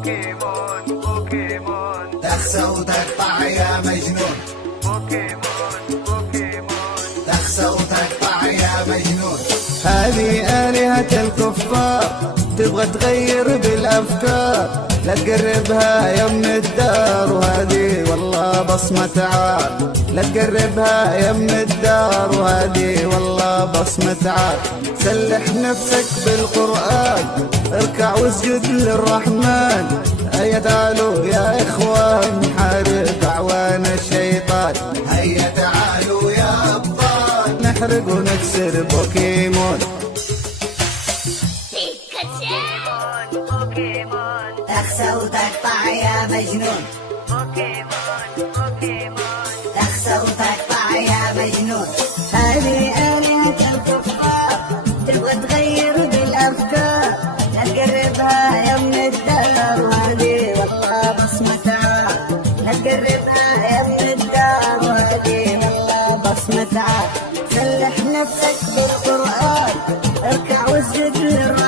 بوكيمون بوكيمون تخسى وتقطع يا مجنون. بوكيمون بوكيمون تخسى وتقطع يا مجنون. هذه آلهة الكفار تبغى تغير بالأفكار، لا تقربها يم الدار وهذه والله بصمة عار. لا تقربها يم الدار وهذه والله بصمة عار. سلح نفسك بالقرآن، اركع واسجد للرحمن. هيا تعالوا يا إخوان نحارب أعوان الشيطان. هيا تعالوا يا أبطال نحرق ونكسر بوكيمون. بوكيمون تخسى وتقطع يا مجنون. بوكيمون بوكيمون تخسى وتقطع يا مجنون. هذه آلهة الكفار تبغى تغير بالأفكار، لا تقربها يم الدار وهذه والله بصمة عار. لا تقربها يم الدار وهذه والله بصمة عار. سلح نفسك بالقرآن، اركع واسجد للرحمن.